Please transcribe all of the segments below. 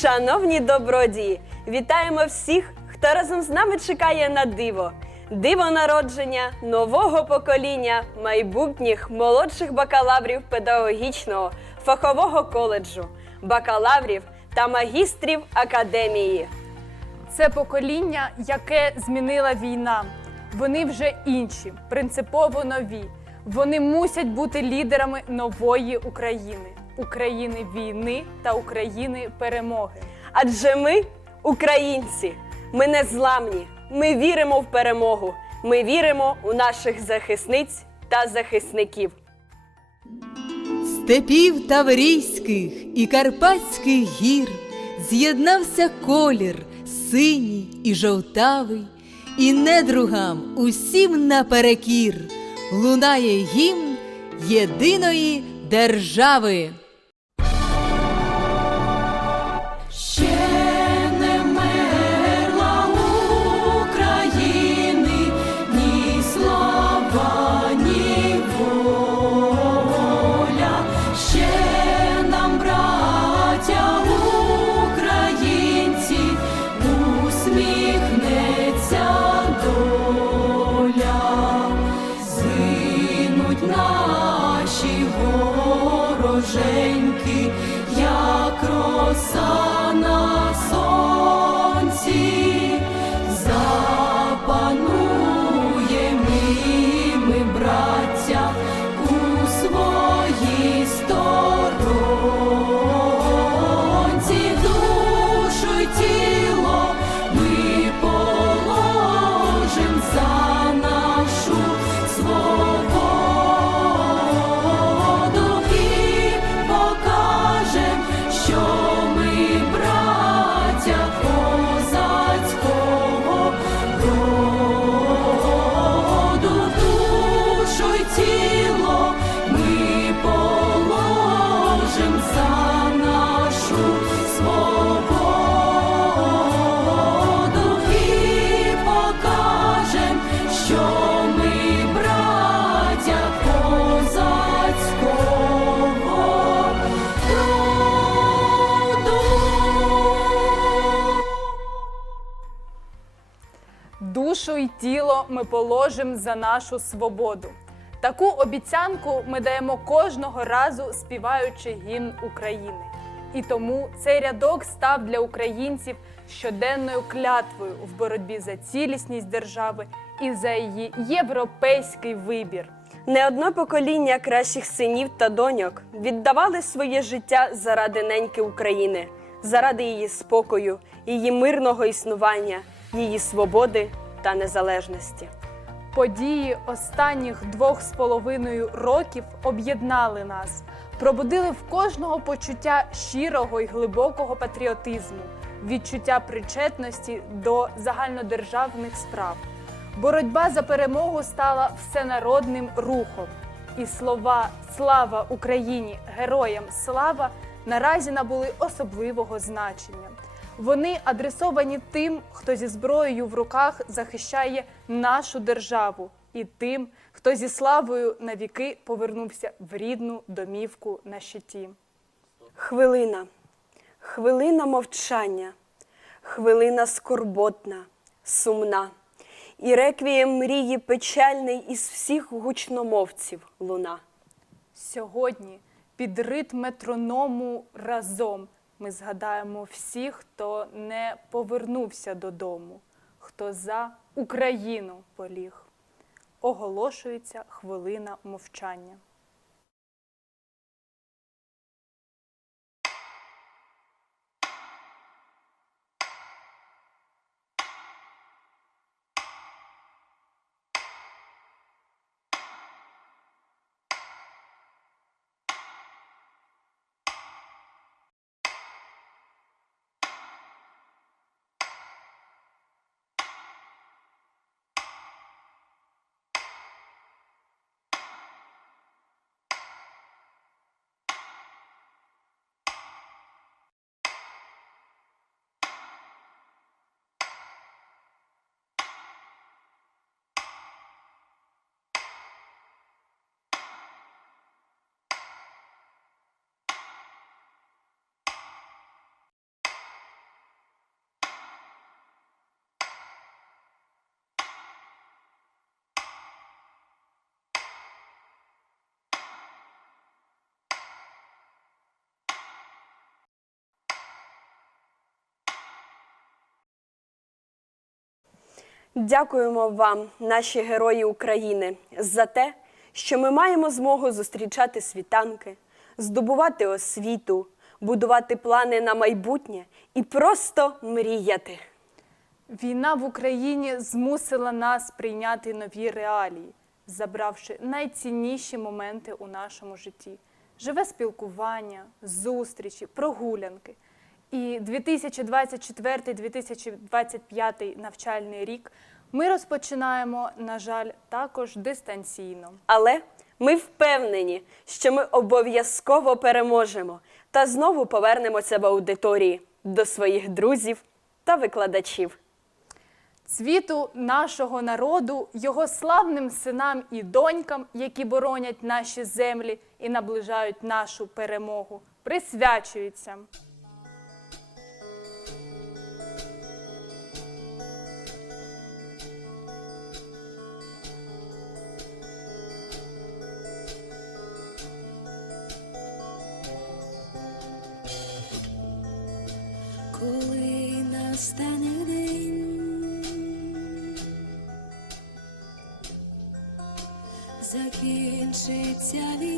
Шановні добродії, вітаємо всіх, хто разом з нами чекає на диво. Диво народження нового покоління майбутніх молодших бакалаврів педагогічного фахового коледжу, бакалаврів та магістрів академії. Це покоління, яке змінила війна. Вони вже інші, принципово нові. Вони мусять бути лідерами нової України, України війни та України перемоги. Адже ми українці, ми не зламні, ми віримо в перемогу, ми віримо у наших захисниць та захисників. Степів Таврійських і Карпатських гір з'єднався колір синій і жовтавий, і недругам усім наперекір лунає гімн єдиної держави. Ми положимо за нашу свободу. Таку обіцянку ми даємо кожного разу, співаючи гімн України. І тому цей рядок став для українців щоденною клятвою в боротьбі за цілісність держави і за її європейський вибір. Не одне покоління кращих синів та доньок віддавали своє життя заради неньки України, заради її спокою, її мирного існування, її свободи та незалежності. Події останніх двох з половиною років об'єднали нас, пробудили в кожного почуття щирого і глибокого патріотизму, відчуття причетності до загальнодержавних справ. Боротьба за перемогу стала всенародним рухом. І слова Слава Україні! Героям слава наразі набули особливого значення. Вони адресовані тим, хто зі зброєю в руках захищає нашу державу, і тим, хто зі славою навіки повернувся в рідну домівку на щиті. Хвилина, хвилина мовчання, хвилина скорботна, сумна, і реквієм мрії печальний із всіх гучномовців луна. Сьогодні під ритм метроному разом ми згадаємо всіх, хто не повернувся додому, хто за Україну поліг. Оголошується хвилина мовчання. Дякуємо вам, наші герої України, за те, що ми маємо змогу зустрічати світанки, здобувати освіту, будувати плани на майбутнє і просто мріяти. Війна в Україні змусила нас прийняти нові реалії, забравши найцінніші моменти у нашому житті: живе спілкування, зустрічі, прогулянки. І 2024-2025 навчальний рік ми розпочинаємо, на жаль, також дистанційно. Але ми впевнені, що ми обов'язково переможемо та знову повернемося в аудиторії до своїх друзів та викладачів. Цвіту нашого народу, його славним синам і донькам, які боронять наші землі і наближають нашу перемогу, присвячується. Закінчиться війна,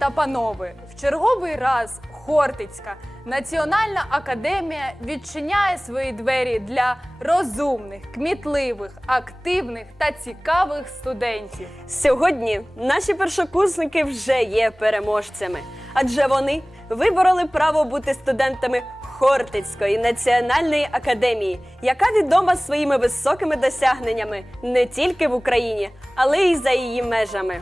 та панове, в черговий раз Хортицька Національна академія відчиняє свої двері для розумних, кмітливих, активних та цікавих студентів. Сьогодні наші першокурсники вже є переможцями, адже вони вибороли право бути студентами Хортицької національної академії, яка відома своїми високими досягненнями не тільки в Україні, але й за її межами.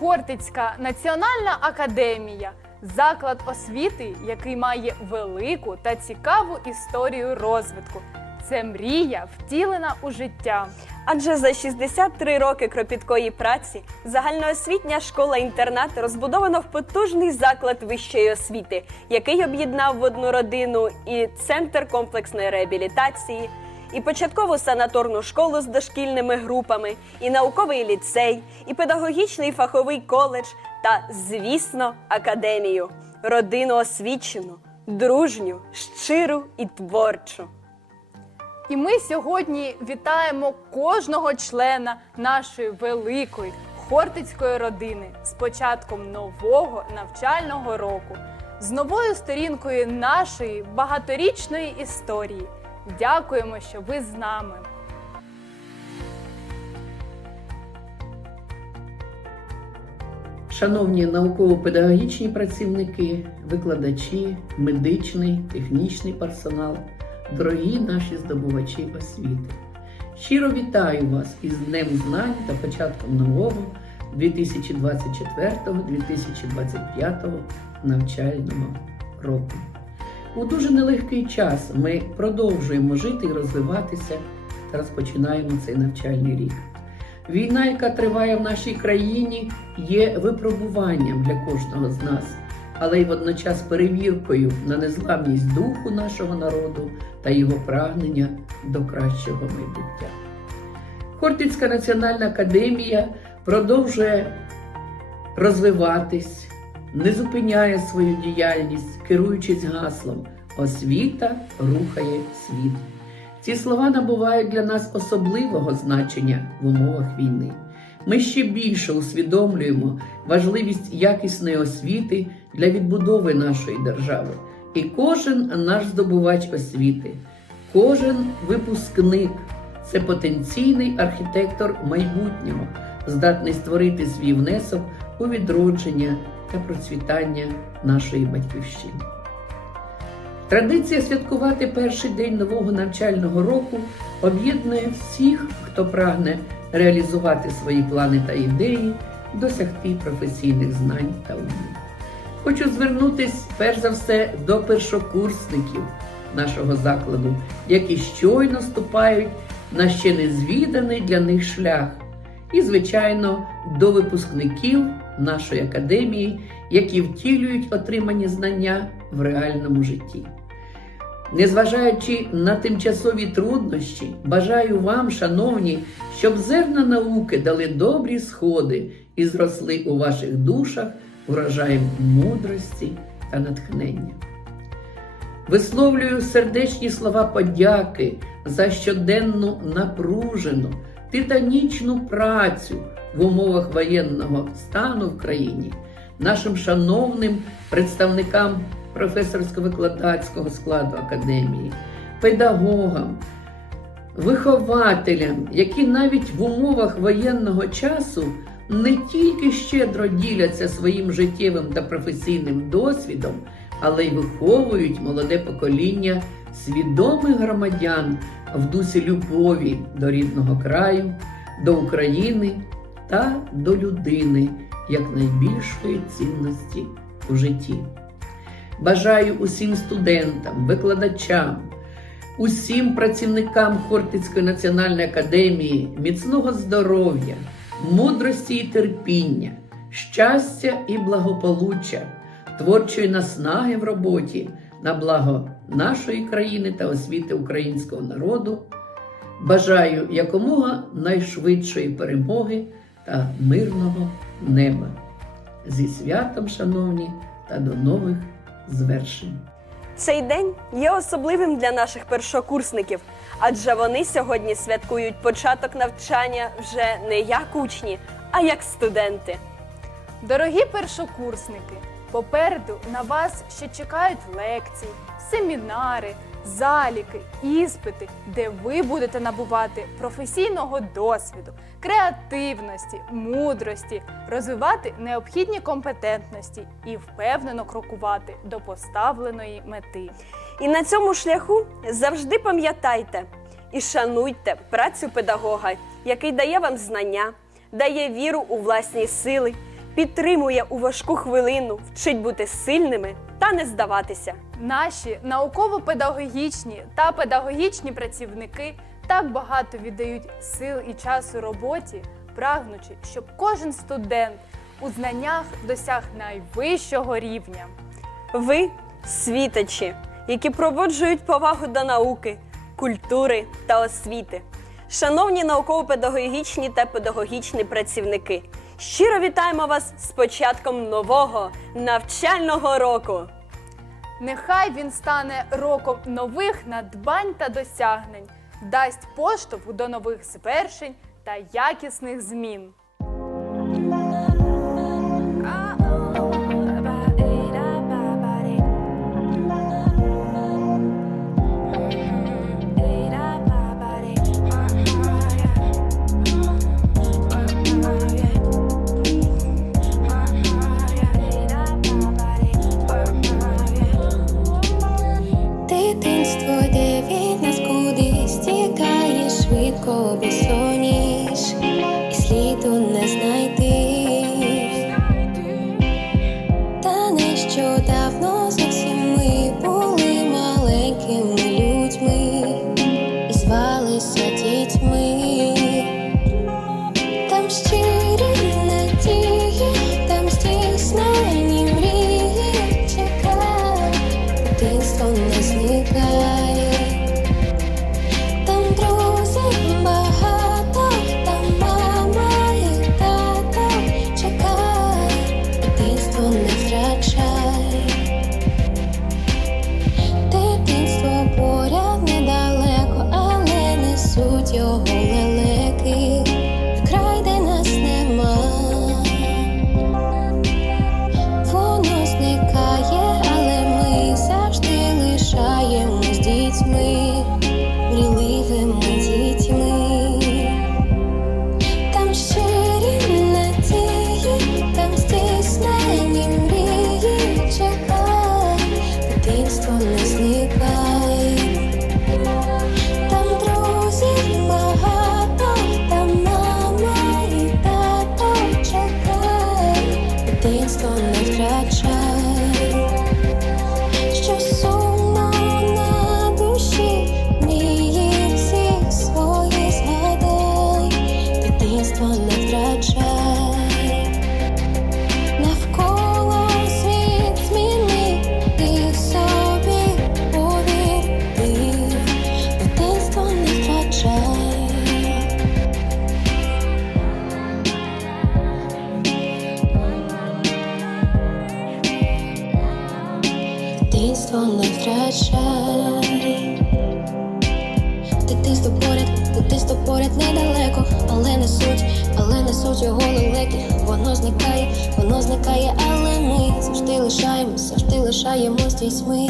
Хортицька національна академія заклад освіти, який має велику та цікаву історію розвитку. Це мрія, втілена у життя. Адже за 63 роки кропіткої праці загальноосвітня школа-інтернат розбудована в потужний заклад вищої освіти, який об'єднав в одну родину і центр комплексної реабілітації, і початкову санаторну школу з дошкільними групами, і науковий ліцей, і педагогічний фаховий коледж та, звісно, академію, родину освічену, дружню, щиру і творчу. І ми сьогодні вітаємо кожного члена нашої великої хортицької родини з початком нового навчального року, з новою сторінкою нашої багаторічної історії. Дякуємо, що ви з нами. Шановні науково-педагогічні працівники, викладачі, медичний, технічний персонал, дорогі наші здобувачі освіти. Щиро вітаю вас із Днем знань та початком нового 2024-2025 навчального року. У дуже нелегкий час ми продовжуємо жити і розвиватися та розпочинаємо цей навчальний рік. Війна, яка триває в нашій країні, є випробуванням для кожного з нас, але й водночас перевіркою на незламність духу нашого народу та його прагнення до кращого майбуття. Хортицька національна академія продовжує розвиватись, не зупиняє свою діяльність, керуючись гаслом Освіта рухає світ. Ці слова набувають для нас особливого значення в умовах війни. Ми ще більше усвідомлюємо важливість якісної освіти для відбудови нашої держави. І кожен наш здобувач освіти, кожен випускник це потенційний архітектор майбутнього, здатний створити свій внесок у відродження та процвітання нашої батьківщини. Традиція святкувати перший день нового навчального року об'єднує всіх, хто прагне реалізувати свої плани та ідеї, досягти професійних знань та умів. Хочу звернутись перш за все до першокурсників нашого закладу, які щойно ступають на ще незвіданий для них шлях, і, звичайно, до випускників нашої академії, які втілюють отримані знання в реальному житті. Незважаючи на тимчасові труднощі, бажаю вам, шановні, щоб зерна науки дали добрі сходи і зросли у ваших душах урожаєм мудрості та натхнення. Висловлюю сердечні слова подяки за щоденну напружену, титанічну працю в умовах воєнного стану в країні, нашим шановним представникам професорсько-викладацького складу академії, педагогам, вихователям, які навіть в умовах воєнного часу не тільки щедро діляться своїм життєвим та професійним досвідом, але й виховують молоде покоління свідомих громадян в дусі любові до рідного краю, до України та до людини як найбільшої цінності у житті. Бажаю усім студентам, викладачам, усім працівникам Хортицької національної академії міцного здоров'я, мудрості і терпіння, щастя і благополуччя, творчої наснаги в роботі на благо нашої країни та освіти українського народу. Бажаю якомога найшвидшої перемоги та мирного неба. Зі святом, шановні, та до нових звершень. Цей день є особливим для наших першокурсників, адже вони сьогодні святкують початок навчання вже не як учні, а як студенти. Дорогі першокурсники, Попереду на вас ще чекають лекції, семінари, заліки, іспити, де ви будете набувати професійного досвіду, креативності, мудрості, розвивати необхідні компетентності і впевнено крокувати до поставленої мети. І на цьому шляху завжди пам'ятайте і шануйте працю педагога, який дає вам знання, дає віру у власні сили, підтримує у важку хвилину, вчить бути сильними та не здаватися. Наші науково-педагогічні та педагогічні працівники так багато віддають сил і часу роботі, прагнучи, щоб кожен студент у знаннях досяг найвищого рівня. Ви світочі, які проводжують повагу до науки, культури та освіти. Шановні науково-педагогічні та педагогічні працівники, щиро вітаємо вас з початком нового навчального року. Нехай він стане роком нових надбань та досягнень, дасть поштовх до нових звершень та якісних змін. Дитинство поряд, дитинство поряд недалеко, але не суть, але не суть його лелеки. Воно зникає, воно зникає, але ми завжди лишаємось, завжди лишаємось дітьми.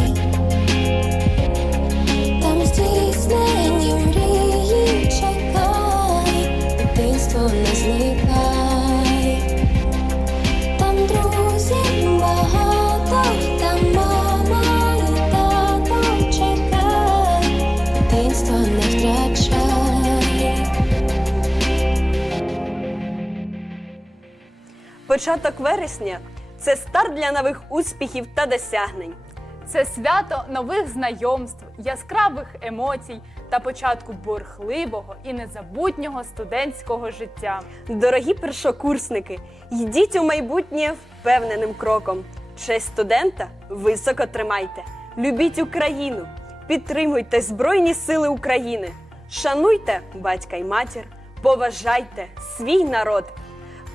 Там здійснені мрії чекай, дитинство не зникай. Початок вересня це старт для нових успіхів та досягнень. Це свято нових знайомств, яскравих емоцій та початку бурхливого і незабутнього студентського життя. Дорогі першокурсники, йдіть у майбутнє впевненим кроком. Честь студента високо тримайте. Любіть Україну, підтримуйте Збройні Сили України, шануйте батька й матір, поважайте свій народ.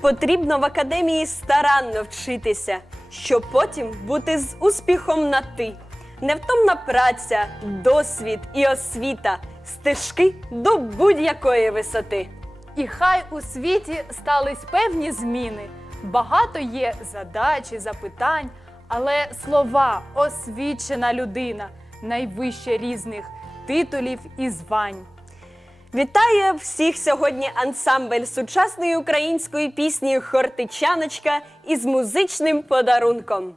Потрібно в академії старанно вчитися, щоб потім бути з успіхом на ти. Невтомна праця, досвід і освіта, стежки до будь-якої висоти. І хай у світі стались певні зміни. Багато є задач і запитань, але слова освічена людина найвище різних титулів і звань. Вітає всіх сьогодні ансамбль сучасної української пісні Хортичаночка із музичним подарунком.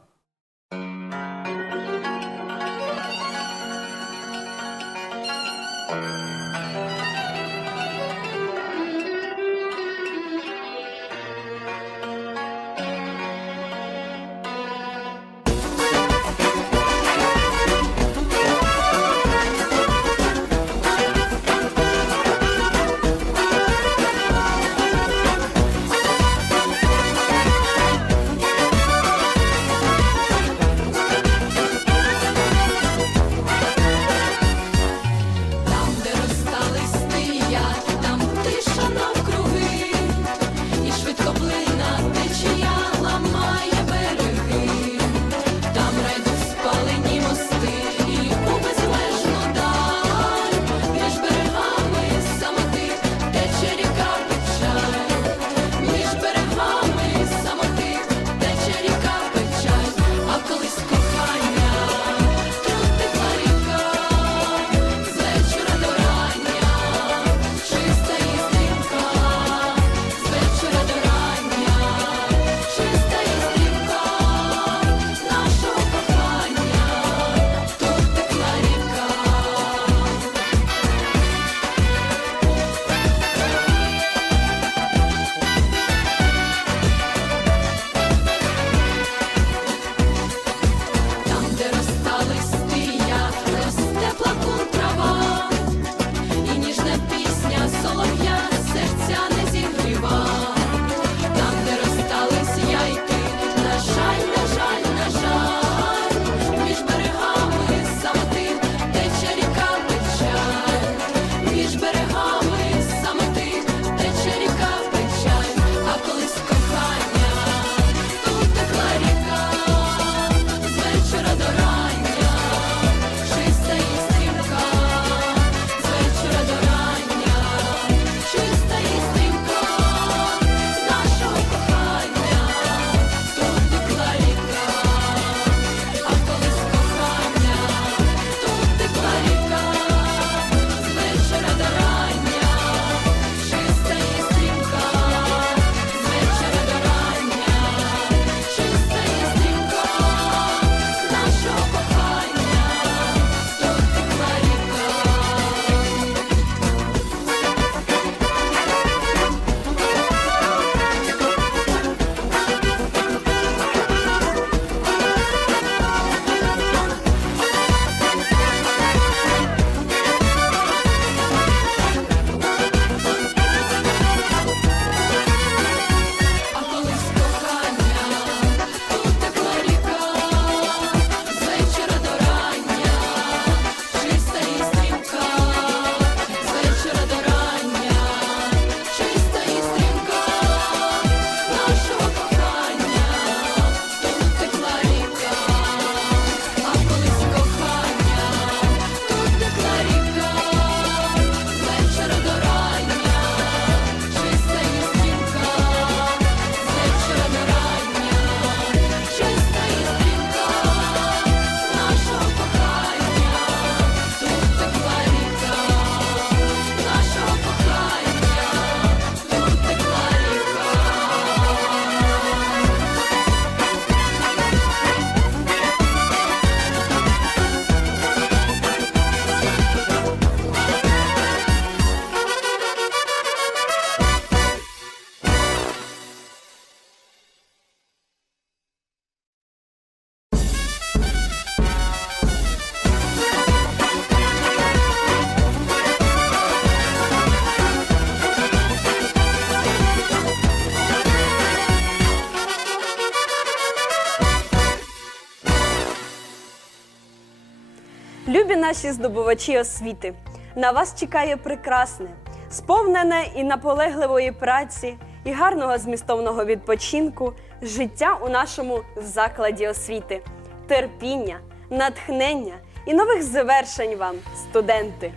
наші здобувачі освіти. На вас чекає прекрасне, сповнене і наполегливої праці, і гарного змістовного відпочинку життя у нашому закладі освіти, терпіння, натхнення і нових завершень вам, студенти.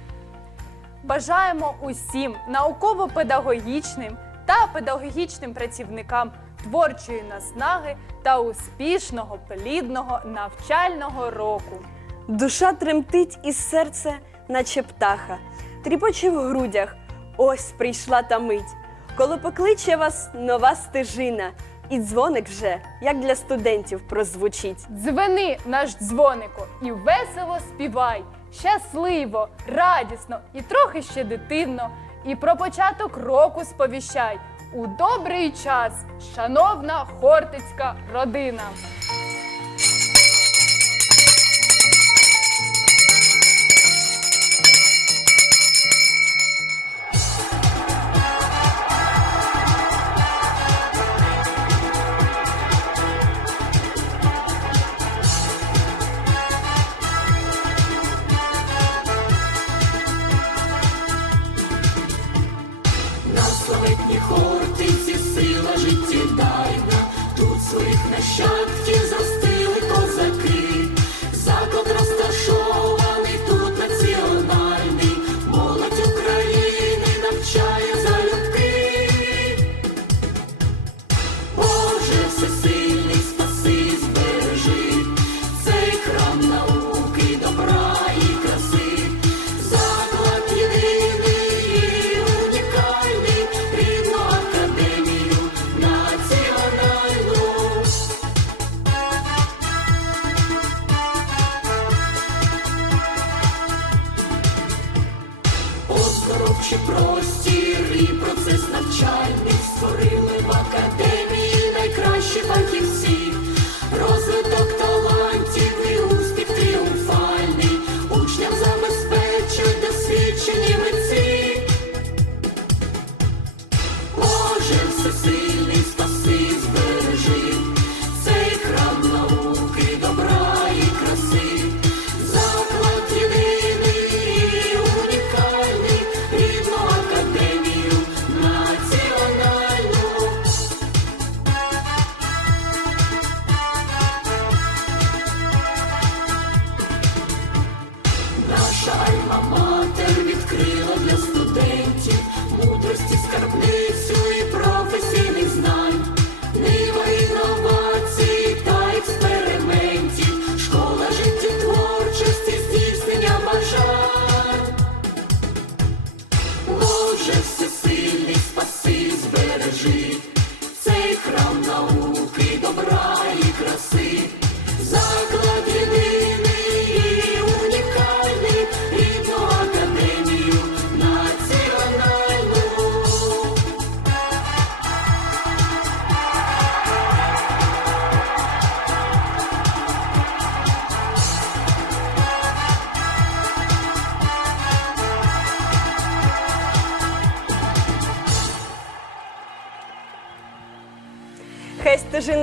Бажаємо усім науково-педагогічним та педагогічним працівникам творчої наснаги та успішного плідного навчального року. Душа тремтить і серце, наче птаха, тріпоче в грудях. Ось прийшла та мить, коли покличе вас нова стежина, і дзвоник вже, як для студентів, прозвучить. Дзвени наш дзвонику і весело співай, щасливо, радісно і трохи ще дитинно. І про початок року сповіщай у добрий час, шановна хортицька родина.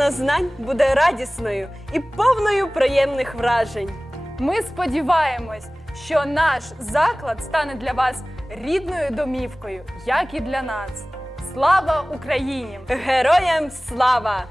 Стежина знань буде радісною і повною приємних вражень. Ми сподіваємось, що наш заклад стане для вас рідною домівкою, як і для нас. Слава Україні! Героям слава!